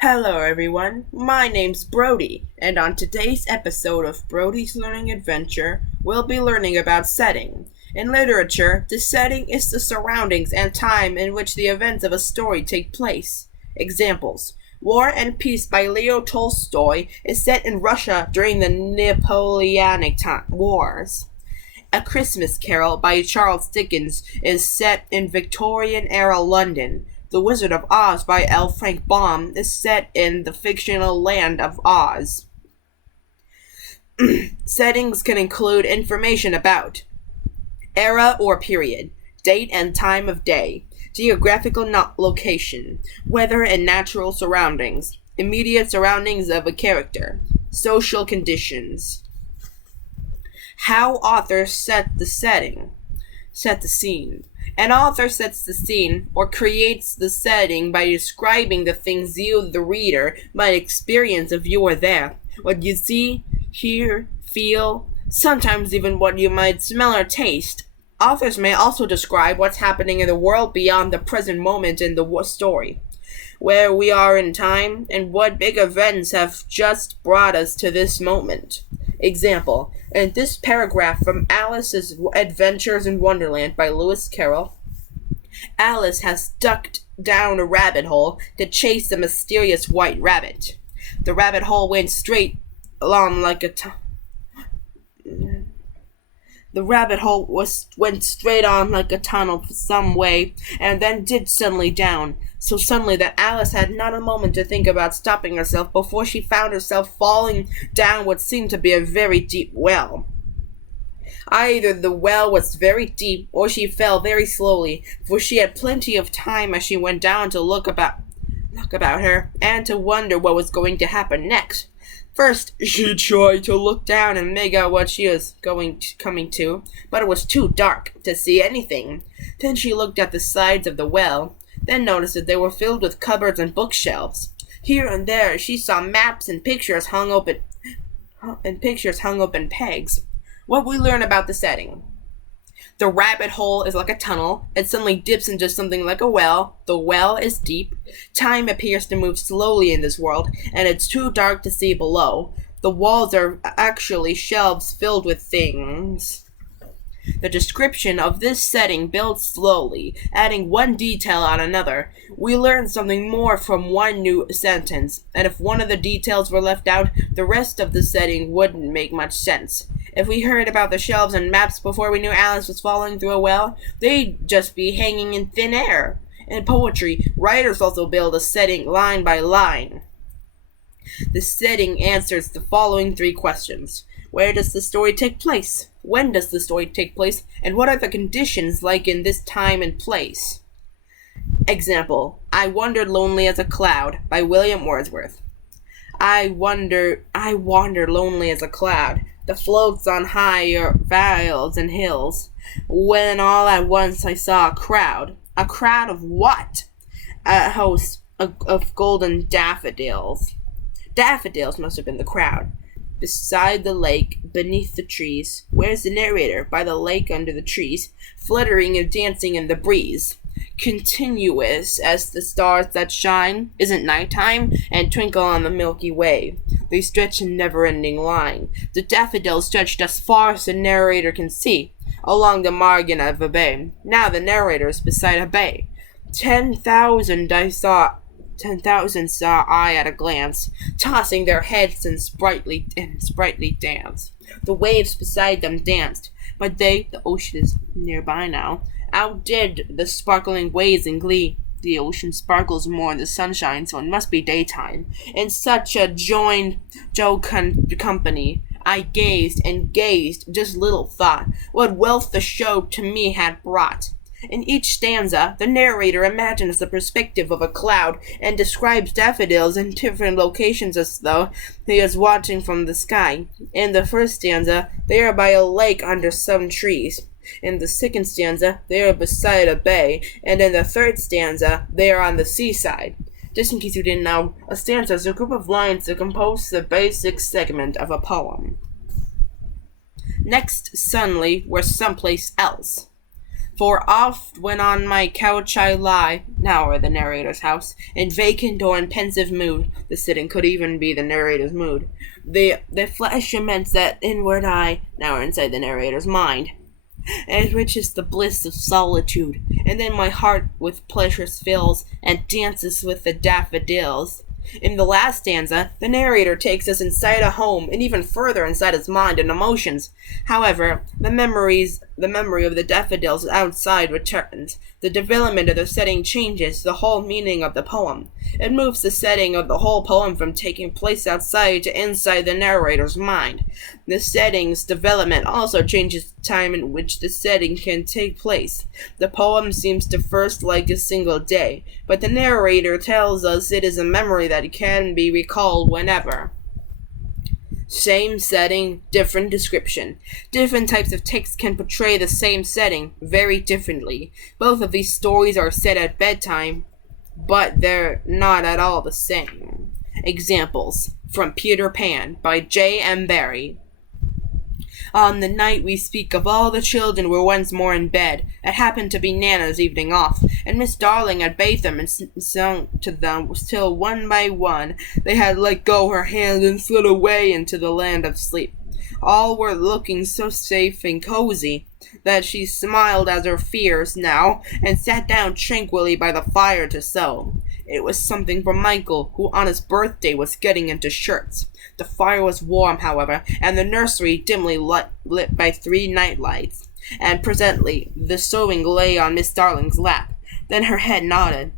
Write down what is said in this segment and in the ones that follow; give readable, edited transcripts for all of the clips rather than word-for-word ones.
Hello everyone, my name's Brody, and on today's episode of Brody's Learning Adventure, we'll be learning about setting. In literature, the setting is the surroundings and time in which the events of a story take place. Examples: War and Peace by Leo Tolstoy is set in Russia during the Napoleonic Wars. A Christmas Carol by Charles Dickens is set in Victorian-era London. The Wizard of Oz by L. Frank Baum is set in the fictional land of Oz. Settings can include information about era or period, date and time of day, geographical location, weather and natural surroundings, immediate surroundings of a character, social conditions. How authors set the scene. An author sets the scene or creates the setting by describing the things you, the reader, might experience if you were there. What you see, hear, feel, sometimes even what you might smell or taste. Authors may also describe what's happening in the world beyond the present moment in the story, where we are in time, and what big events have just brought us to this moment. Example: in this paragraph from Alice's Adventures in Wonderland by Lewis Carroll, Alice has ducked down a rabbit hole to chase the mysterious white rabbit. The rabbit hole went straight along like a The rabbit hole went straight on like a tunnel for some way, and then did suddenly down. So suddenly that Alice had not a moment to think about stopping herself before she found herself falling down what seemed to be a very deep well. Either the well was very deep, or she fell very slowly, for she had plenty of time as she went down to look about her, and to wonder what was going to happen next. First, she tried to look down and make out what she was coming to, but it was too dark to see anything. Then she looked at the sides of the well, then noticed that they were filled with cupboards and bookshelves. Here and there she saw maps and pictures hung up in pegs. What we learn about the setting. The rabbit hole is like a tunnel. It suddenly dips into something like a well. The well is deep. Time appears to move slowly in this world, and it's too dark to see below. The walls are actually shelves filled with things. The description of this setting builds slowly, adding one detail on another. We learn something more from one new sentence, and if one of the details were left out, the rest of the setting wouldn't make much sense. If we heard about the shelves and maps before we knew Alice was falling through a well, they'd just be hanging in thin air. In poetry, writers also build a setting line by line. The setting answers the following three questions. Where does the story take place? When does the story take place? And what are the conditions like in this time and place? Example: I Wandered Lonely as a Cloud by William Wordsworth. I wander lonely as a cloud that floats on higher vales and hills, when all at once I saw a crowd. A crowd of what? A host of golden daffodils. Daffodils must have been the crowd. Beside the lake, beneath the trees, where's the narrator? By the lake under the trees, fluttering and dancing in the breeze. Continuous as the stars that shine, isn't nighttime, and twinkle on the Milky Way. They stretch in never-ending line. The daffodils stretched as far as the narrator can see, along the margin of a bay. Now the narrator is beside a bay. 10,000 saw I at a glance, tossing their heads in sprightly dance. The waves beside them danced, but they, the ocean is nearby now, outdid the sparkling waves in glee. The ocean sparkles more in the sunshine, so it must be daytime. In such a company, I gazed and gazed, just little thought what wealth the show to me had brought. In each stanza, the narrator imagines the perspective of a cloud and describes daffodils in different locations as though he is watching from the sky. In the first stanza, they are by a lake under some trees. In the second stanza, they are beside a bay, and in the third stanza, they are on the seaside. Just in case you didn't know, a stanza is a group of lines that compose the basic segment of a poem. Next, suddenly, we're someplace else. For oft when on my couch I lie, now or the narrator's house, in vacant or in pensive mood, the sitting could even be the narrator's mood. The flesh immense that inward eye, now or inside the narrator's mind, enriches the bliss of solitude, and then my heart with pleasures fills, and dances with the daffodils. In the last stanza, the narrator takes us inside a home, and even further inside his mind and emotions. However, the memory of the daffodils outside returns. The development of the setting changes the whole meaning of the poem. It moves the setting of the whole poem from taking place outside to inside the narrator's mind. The setting's development also changes the time in which the setting can take place. The poem seems to first like a single day, but the narrator tells us it is a memory that can be recalled whenever. Same setting, different description. Different types of text can portray the same setting very differently. Both of these stories are set at bedtime, but they're not at all the same. Examples from Peter Pan by J. M. Barrie. On the night we speak of, all the children were once more in bed. It happened to be Nana's evening off, and Miss Darling had bathed them and sung to them till one by one they had let go her hands and slid away into the land of sleep. All were looking so safe and cozy that she smiled at her fears now, and sat down tranquilly by the fire to sew. It was something for Michael, who on his birthday was getting into shirts. The fire was warm, however, and the nursery dimly lit by 3 night lights, and presently the sewing lay on Miss Darling's lap. Then her head nodded.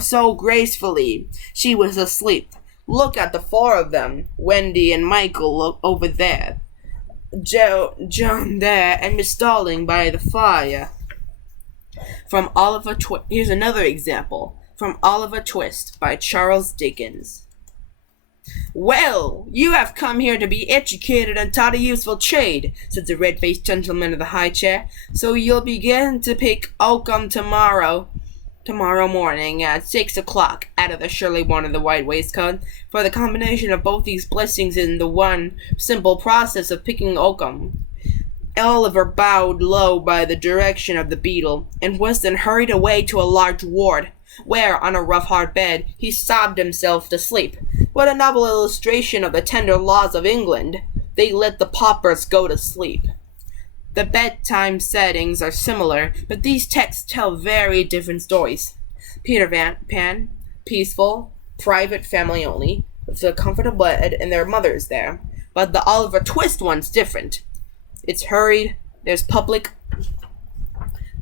So gracefully. She was asleep. Look at the 4 of them. Wendy and Michael look over there. John there, and Miss Darling by the fire. From Oliver Twist. Here's another example. From Oliver Twist by Charles Dickens. Well, you have come here to be educated and taught a useful trade, said the red-faced gentleman of the high chair. So you'll begin to pick oakum tomorrow morning at 6 o'clock, added the surly one in the white waistcoat, for the combination of both these blessings in the one simple process of picking oakum. Oliver bowed low by the direction of the beadle, and was then hurried away to a large ward, where, on a rough hard bed, he sobbed himself to sleep. What a novel illustration of the tender laws of England! They let the paupers go to sleep. The bedtime settings are similar, but these texts tell very different stories. Peter Pan, peaceful, private, family only, with a comfortable bed and their mothers there. But the Oliver Twist one's different. It's hurried, there's public,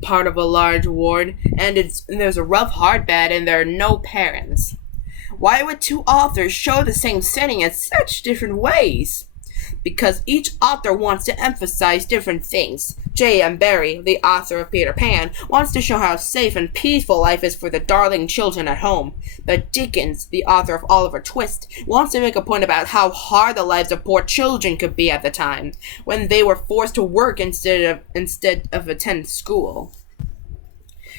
part of a large ward, and there's a rough hard bed and there are no parents. Why would 2 authors show the same setting in such different ways? Because each author wants to emphasize different things. J. M. Barrie, the author of Peter Pan, wants to show how safe and peaceful life is for the darling children at home. But Dickens, the author of Oliver Twist, wants to make a point about how hard the lives of poor children could be at the time, when they were forced to work instead of attend school.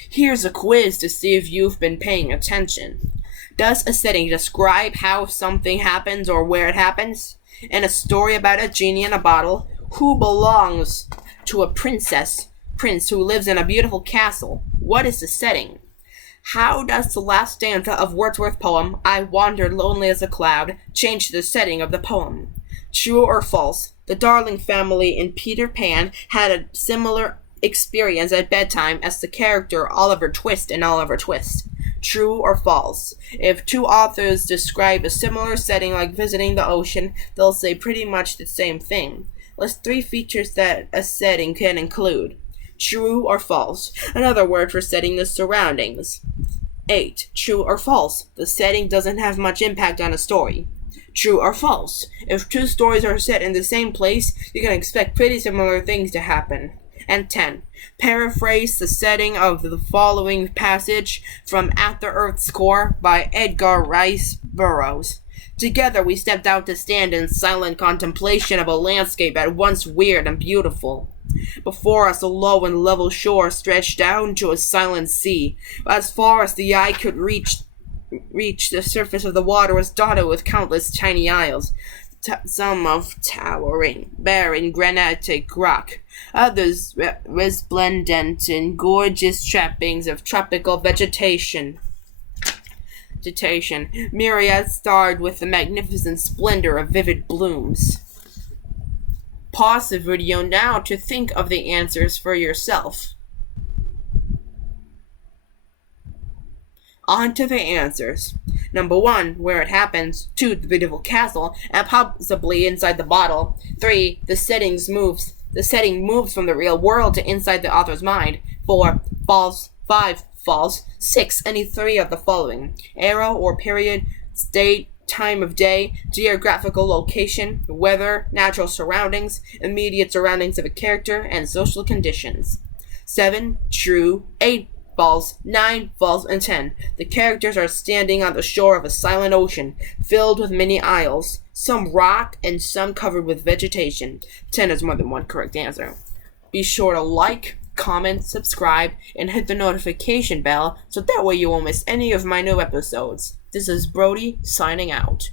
Here's a quiz to see if you've been paying attention. Does a setting describe how something happens or where it happens? In a story about a genie in a bottle, who belongs to a prince who lives in a beautiful castle? What is the setting? How does the last stanza of Wordsworth's poem, I Wandered Lonely as a Cloud, change the setting of the poem? True or false? The Darling family in Peter Pan had a similar experience at bedtime as the character Oliver Twist in Oliver Twist. True or false? If 2 authors describe a similar setting like visiting the ocean, they'll say pretty much the same thing. List 3 features that a setting can include. True or false? Another word for setting the surroundings. 8. True or false? The setting doesn't have much impact on a story. True or false? If 2 stories are set in the same place, you can expect pretty similar things to happen. And 10. Paraphrase the setting of the following passage from At the Earth's Core by Edgar Rice Burroughs. Together we stepped out to stand in silent contemplation of a landscape at once weird and beautiful. Before us a low and level shore stretched down to a silent sea. As far as the eye could reach, the surface of the water was dotted with countless tiny isles. some of towering, barren granitic rock, others resplendent in gorgeous trappings of tropical vegetation. Myriads starred with the magnificent splendor of vivid blooms. Pause the video now to think of the answers for yourself. On to the answers. Number 1, where it happens. 2, the beautiful castle, and possibly inside the bottle. 3, the setting moves from the real world to inside the author's mind. 4, false. 5, false. 6, any 3 of the following. Era or period, state, time of day, geographical location, weather, natural surroundings, immediate surroundings of a character, and social conditions. 7, true. 8, false. 9, false. And 10. The characters are standing on the shore of a silent ocean, filled with many isles, some rock and some covered with vegetation. 10 is more than one correct answer. Be sure to like, comment, subscribe, and hit the notification bell so that way you won't miss any of my new episodes. This is Brody signing out.